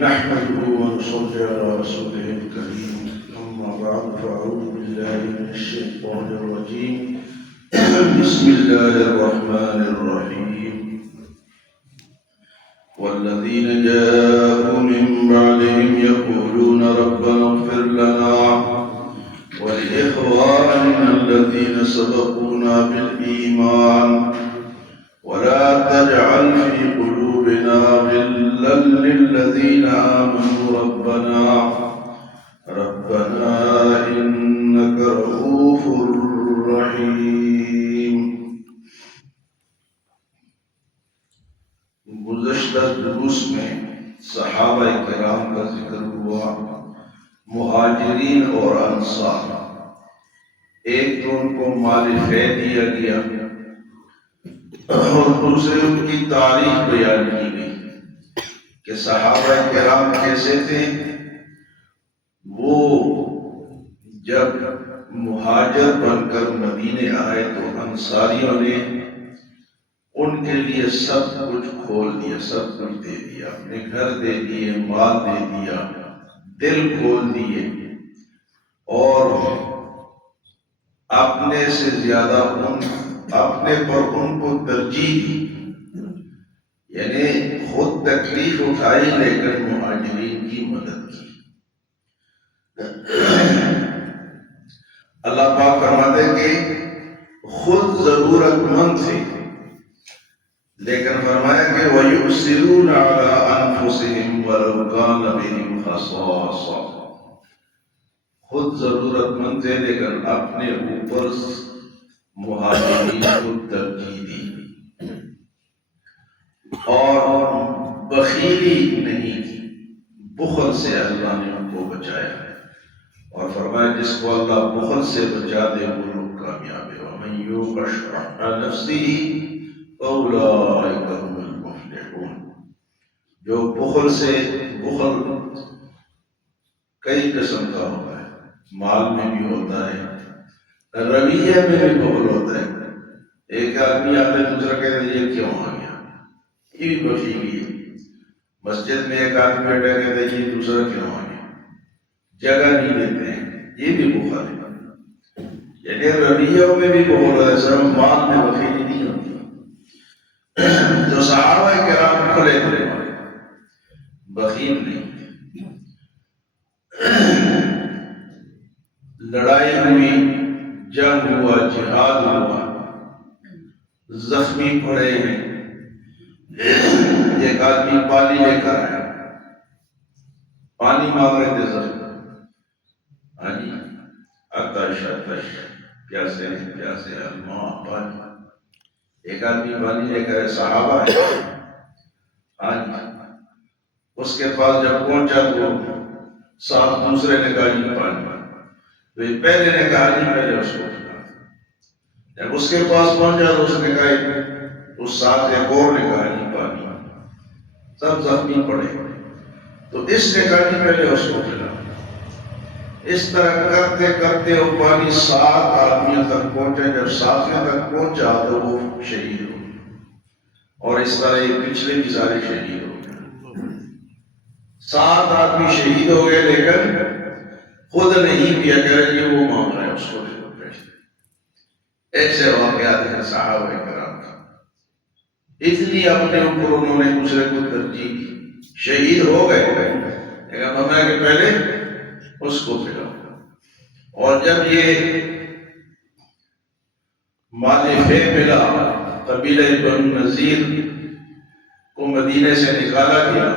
نحمده ونصلي على رسوله الكريم أما بعد فأعوذ بالله من الشيطان الرجيم بسم الله الرحمن الرحيم والذين جاءوا من بعدهم يقولون ربنا اغفر لنا ولإخواننا الذين سبقونا بالإيمان ولا تجعل في قلوبنا غلا للذين آمنوا ربنا إنك رؤوف رحيم. گزشتہ دروس میں صحابہ کرام کا ذکر ہوا، مہاجرین اور انصار. ایک تو ان کو مال فے دیا گیا اور دوسرے ان کی تاریخ بیان کی گئی کہ صحابہ کرام کیسے تھے. وہ جب مہاجر بن کر مدینے آئے تو انصاریوں نے ان کے لیے سب کچھ کھول دیا، سب کچھ دے دیا، اپنے گھر دے دیے، مال دے دیا، دل کھول دیے اور اپنے سے زیادہ اپنے پر ان کو ترجیح دی. یعنی خود تکلیف اٹھائی لیکن مہاجرین کی مدد کی. اللہ پاک فرماتے کہ خود ضرورت مند تھے لیکن فرمایا کہ وَيُؤْثِرُونَ عَلَىٰ أَنفُسِهِمْ وَلَوْ كَانَ بِهِمْ خَصَاصَةٌ. خود ضرورت مند تھے لیکن اپنے اوپر مہاجرین کو ترجیح دی اور بخیلی نہیں کی. بخل سے اللہ نے ان کو بچایا اور فرمایا جس کو اللہ بخل سے بچا دے وہ لوگ کامیاب ہے. وَمَن يُوقَ شُحَّ نَفْسِهِ فَأُولَٰئِكَ هُمُ الْمُفْلِحُونَ. جو بخل کئی قسم کا ہوتا ہے، مال میں بھی ہوتا ہے، رویے میں بھی بخل ہوتا ہے. ایک آدمی آتا ہے دوسرا کہتا ہے یہ کیوں آ گیا، یہ بھی بخیلی ہے. مسجد میں ایک آدمی بیٹھا کہتا ہے یہ دوسرا کیوں آ گیا، جگہ نہیں دیتے ہیں، یہ بھی بخل ہے. یعنی رویوں میں بھی بخل ہوتا ہے، صرف مال میں بخیلی نہیں ہوتی. جو صحابہ کرام کھلے کھلے بخیل نہیں. لڑائی ہوئی، جنگ ہوا، جہاد ہوا، زخمی پڑے ہیں. ایک آدمی پانی لے کر آیا، پانی مانگ رہے تھے زخمی. ہاں جی، آتش پیاسے الماء، پانی. ایک آدمی پانی لے کر صحابہ ہے. ہاں جی، اس کے پاس جب پہنچا تو ساتھ دوسرے نے کہا جی پانی. تو پہلے نے کہا جی پہلے اس کو پکڑا. جب اس کے پاس پہنچا تو اس نے کہا، اس ساتھ ایک اور نے کہا جی پانی. سب زخمی پڑے تو اس نے کہا جی پہلے اس کو پکڑا. اس طرح کرتے کرتے وہ پانی 7 آدمیوں تک پہنچے. جب 7ویں تک پہنچا تو وہ شہید ہو گئے اور اس طرح یہ پچھلے بھی سارے شہید ہو گئے. 7 آدمی شہید ہو گئے لیکن خود نہیں پیا کر یہ وہ مانگ رہے ہیں اس کو. ایسے واقعات ہیں صحابہ کرام کا. اتنی اپنے اوپر انہوں نے دوسرے کو ترجیح دی. شہید ہو گئے لیکن فرمایا کہ پہلے اس کو پھراؤ. اور جب یہ مال فے ملا، قبیلہ بنو نذیر کو مدینے سے نکالا گیا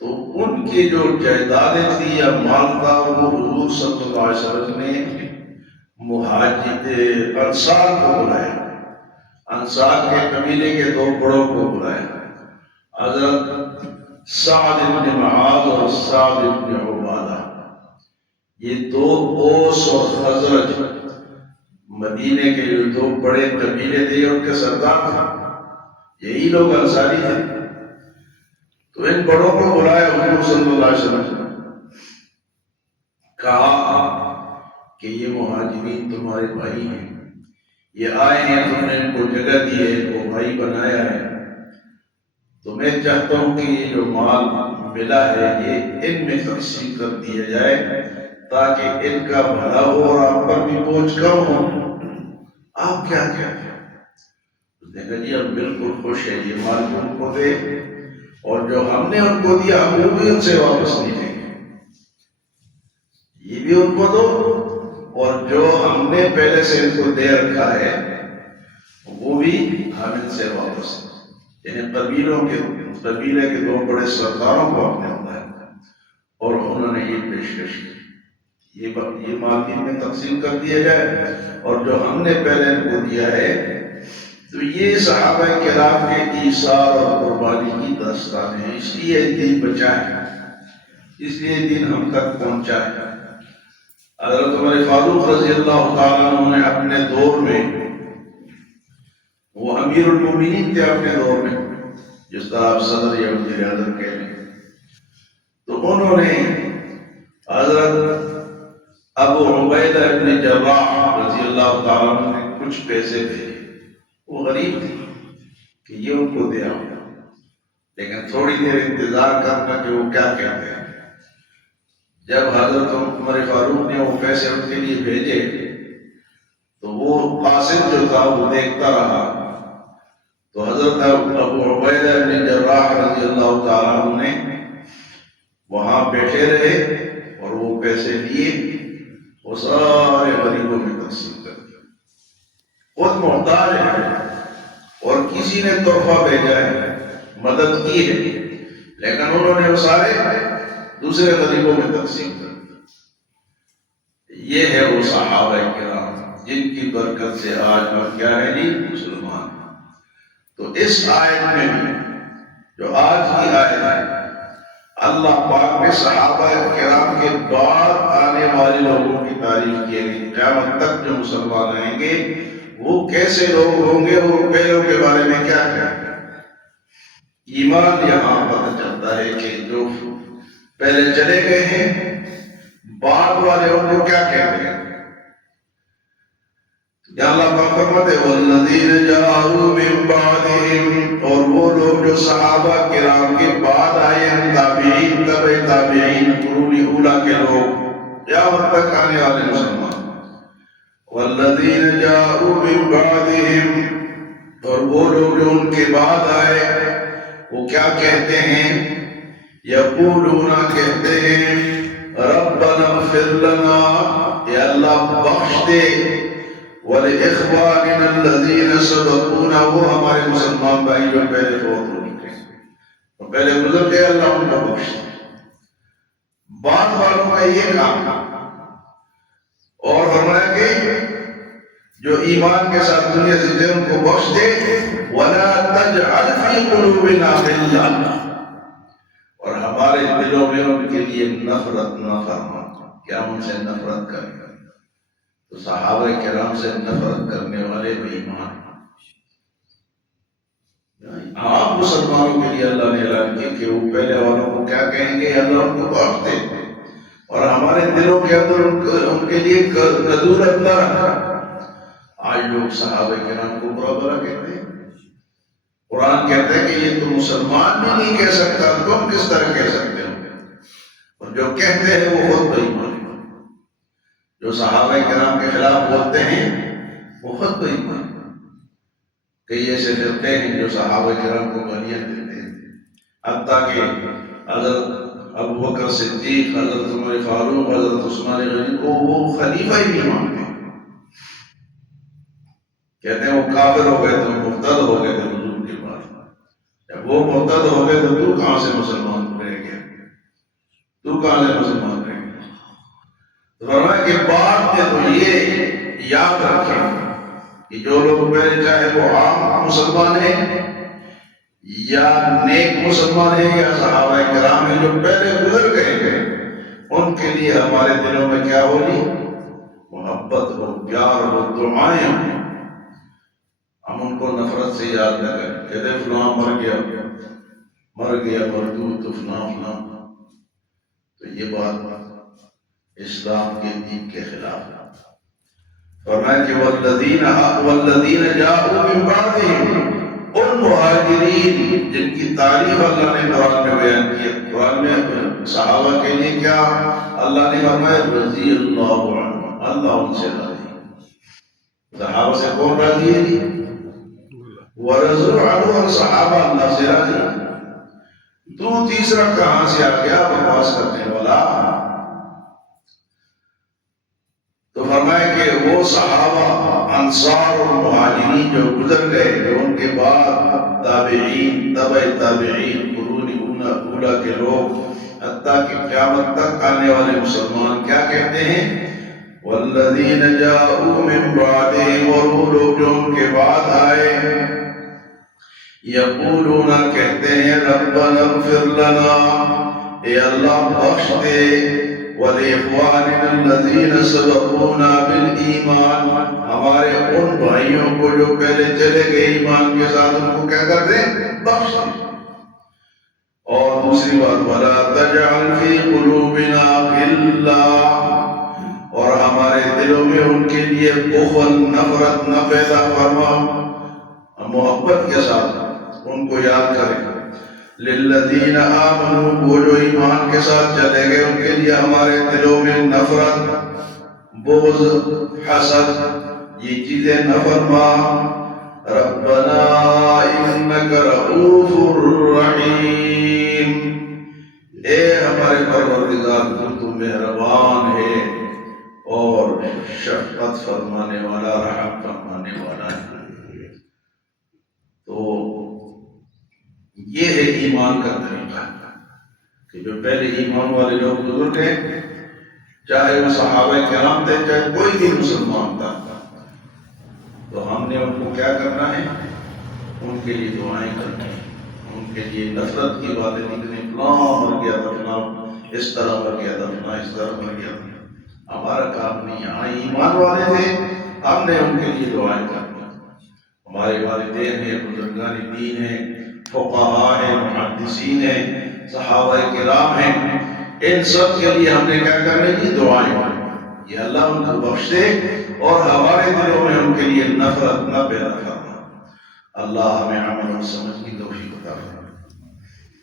تو ان کی جو جائیدادیں تھی یا مال تھا وہ حضور صلی اللہ علیہ وسلم نے مہاجر انصار کو بلایا. انصار کے قبیلے کے 2 بڑوں کو بلایا، حضرت سعد بن معاذ اور سعد بن عبادہ. یہ 2 اوس اور خزرج مدینے کے جو 2 بڑے قبیلے تھے ان کے سردار تھے، یہی لوگ انصاری تھے. تو ان بڑوں کو بلایا حضور صلی اللہ علیہ وسلم، کہا کہ یہ مہاجرین تمہارے بھائی ہیں، یہ آئے ہیں، تم نے ان کو جگہ دی ہے، ان کو بھائی بنایا ہے، تو میں چاہتا ہوں کہ یہ جو مال ملا ہے یہ ان میں تقسیم کر دیا جائے تاکہ ان کا بھلا ہو اور آپ پر بھی بوجھ کم ہو۔ آپ کیا کہتے ہیں؟ دیکھا جی ہم بالکل خوش ہیں، یہ مال ان کو دے اور جو ہم نے ان کو دیا ہم وہ بھی ان سے واپس نہیں لیں گے، یہ بھی ان کو دو اور جو ہم نے پہلے سے ان کو دے رکھا ہے وہ بھی ہم ان سے واپس، یعنی قبیلے کے دو بڑے سرداروں کو آپ نے بتایا اور انہوں نے یہ پیشکش کی، یہ مال دین میں تقسیم کر دیا جائے اور جو ہم نے پہلے ان کو دیا ہے۔ تو یہ صحابہ کرام کے ایثار اور قربانی کی داستان ہے، اس لیے دین بچا ہے، اس لیے دین ہم تک پہنچا ہے۔ حضرت عمر فاروق رضی اللہ تعالیٰ عنہ نے اپنے دور میں، وہ امیر المومنین تھے اپنے دور میں، جس طرح آپ صدر یا وزیر اعظم کہہ لیں، تو انہوں نے حضرت ابو عبیدہ ابن جراح رضی اللہ تعالیٰ عنہ نے کچھ پیسے بھیجے، وہ غریب تھے کہ یہ ان کو دیا، لیکن تھوڑی دیر انتظار کرنا کہ وہ کیا کہتے ہیں۔ جب حضرت عمر فاروق نے وہ پیسے ان کے لیے بھیجے تو وہ قاصد جو تھا وہ دیکھتا رہا، تو حضرت ابو عبیدہ بن جراح رضی اللہ تعالیٰ عنہ نے وہاں بیٹھے رہے اور وہ پیسے لیے، وہ سارے غریبوں میں تقسیم کر دیا، خود محتاج ہے اور کسی نے تحفہ بھیجا ہے، مدد کی ہے، لیکن انہوں نے وہ سارے دوسرے غریبوں میں تقسیم کر دیا۔ یہ ہے وہ صحابہ کرام جن کی برکت سے آج ہم کیا ہے جی مسلمان۔ تو اس آیت میں بھی جو آج کی آیت ہے، اللہ پاک نے صحابہ کرام کے بعد آنے والے لوگوں کی تعریف کی ہے، قیامت تک جو مسلمان آئیں گے وہ کیسے لوگ ہوں گے، وہ پہلوں کے بارے میں کیا کہیں گے۔ ایمان یہاں پتہ چلتا ہے کہ جو پہلے چلے گئے ہیں بعد والے ان کو کیا کہتے ہیں۔ یا اللہ پاک فرماتے ہیں والذین جاءوا من بعدہم، اور وہ لوگ جو صحابہ کرام کے بعد آئے ہیں، تابعین تبع تابعین قرون اولیٰ کے لوگ، قیامت تک آنے والے مسلمان۔ والذین جاءوا من بعدہم، اور وہ لوگ جو ان کے بعد آئے وہ کیا کہتے ہیں، یقولون کہتے ہیں ربنا اغفر لنا، یا اللہ بخش دے، وَلِإِخْوَانِنَا الَّذِينَ سَبَقُونَا، وہ ہمارے مسلمان بھائی جو پہلے فوت ہو چکے ہیں اور پہلے گزر گئے، اللہ ان کو بخش دے۔ بعد والوں کا یہ کام اور فرمایا کہ جو ایمان کے ساتھ دنیا سے تھے ان کو بخش دے، وَلَا تَجْعَلْ فِي قُلُوبِنَا غِلًّا، اور ہمارے دلوں میں ان کے لیے نفرت نہ فرما، کیا ان سے نفرت کریں۔ تو صحابہ کرام سے نفرت کرنے والے بے ایمان ہیں۔ عام مسلمانوں کے لیے اللہ نے اعلان کیا کہ وہ پہلے والوں کو کیا کہیں گے، اللہ ان کو بخش دے، اور ہمارے دلوں کے اندر ان کے لیے کدورت نہ رکھا۔ آج لوگ صحابہ کرام کو برا بھلا کہتے ہیں، قرآن کہتا ہے کہ یہ تو مسلمان بھی نہیں کہہ سکتا، تم کس طرح کہہ سکتے ہو، اور جو کہتے ہیں وہ خود بے ایمان ہیں۔ جو صحابہ کرام کے خلاف بولتے ہیں وہ خود بے ایمان ہیں۔ کئی ایسے فرقے ہیں جو صحابہ کرام کو گالیاں دیتے ہیں، حتیٰ کہ حضرت ابو بکر صدیق، حضرت عمر فاروق، حضرت عثمان غنی کو وہ خلیفہ ہی نہیں مانتے، کہتے ہیں وہ کافر ہو گئے تو مرتد ہو گئے تھے حضور کے بعد، جب وہ مرتد ہو گئے تو کہاں سے مسلمان رہ گیا، تو کہاں سے مسلمان رہ گیا۔ فرمایا کہ بعد میں تو یہ یاد رکھیں کہ جو لوگ پہلے چاہے وہ عام مسلمان ہیں یا نیک مسلمان ہیں یا صحابہ کرام ہیں جو پہلے گزر گئے ان کے لیے ہمارے دلوں میں کیا ہوگی، محبت ہو، پیار ہو، دعائیں ہوں۔ ہم ان کو نفرت سے یاد نہ کریں، کہتے فلاں مر گیا مردود تو فلاں، تو یہ بات اسلام کے دین کے خلاف ہے۔ فرمایا کہ والذین جاءوا من بعدہم، ان مہاجرین جن کی تعریف اللہ نے قرآن میں بیان کی ہے، قرآن میں صحابہ کے لیے کیا اللہ نے فرمایا رضی اللہ عنہ، اللہ ان سے راضی۔ صحابہ سے کون راضی ہے؟ ورضوا عنہ، اور صحابہ اللہ سے راضی۔ تو تیسرا کہاں سے آ گیا بکواس کرنے والا؟ تو فرمایا کہ وہ صحابہ انصار اور مہاجرین جو گزر گئے، جو ان کے بعد تابعین، تبع تابعین، قرون اولا کے لوگ، حتیٰ کہ قیامت تک آنے والے مسلمان کیا کہتے ہیں؟ والذین جاءوا من بعدہم، اور وہ لوگ جو ان کے بعد آئے، یقولون کہتے ہیں ربنا اغفر لنا، اے اللہ بخش دے، وَلِإِخْوَانِنَا الَّذِينَ سَبَقُونَا بِالْإِيمَانِ، ہمارے ان بھائیوں کو جو پہلے چلے گئے ایمان کے ساتھ، ان کو کیا کر دیں؟ بخش دیں۔ اور دوسری بات وَلَا تَجْعَلْ فِي قُلُوبِنَا غِلًّا، اور ہمارے دلوں میں ان کے لیے بخل، نفرت نہ پیدا فرما، محبت کے ساتھ ان کو یاد کریں۔ للذین آمنوا، وہ جو ایمان کے ساتھ چلے گئے ان کے لیے ہمارے دلوں میں نفرت، بغض، حسد، یہ چیزیں نہ فرما۔ ربنا انک رؤوف رحیم، اے ہمارے پروردگار تو مہربان ہے اور شفقت فرمانے والا، رحم فرمانے والا ہے۔ تو یہ ہے ایمان کا طریقہ کہ جو پہلے ایمان والے لوگ گزر گئے، چاہے وہ صحابہ کرام تھے، چاہے کوئی بھی مسلمان تھا، تو ہم نے ان کو کیا کرنا ہے؟ ان کے لیے دعائیں کرنی ہیں، ان کے لیے نفرت کی باتیں نکلیں، فلاں مر گیا تھا، فلاں اس طرح مر گیا تھا، فلاں اس طرح مر گیا تھا، ہمارا کام نہیں ہے۔ ہاں ایمان والے تھے، ہم نے ان کے لیے دعائیں کرنی۔ ہمارے والدین ہیں، بزرگان دین ہیں، فقہاء ہیں، محدثین ہیں، صحابہ کرام ہیں، ان سب کے لیے ہم نے کیا کرنے کی دعائیں کرنی، یہ اللہ ان کو بخش دے اور ہمارے دلوں میں ان کے لیے نفرت نہ پیدا کرنا۔ اللہ ہمیں عمل اور سمجھ کی توفیق عطا فرمائے۔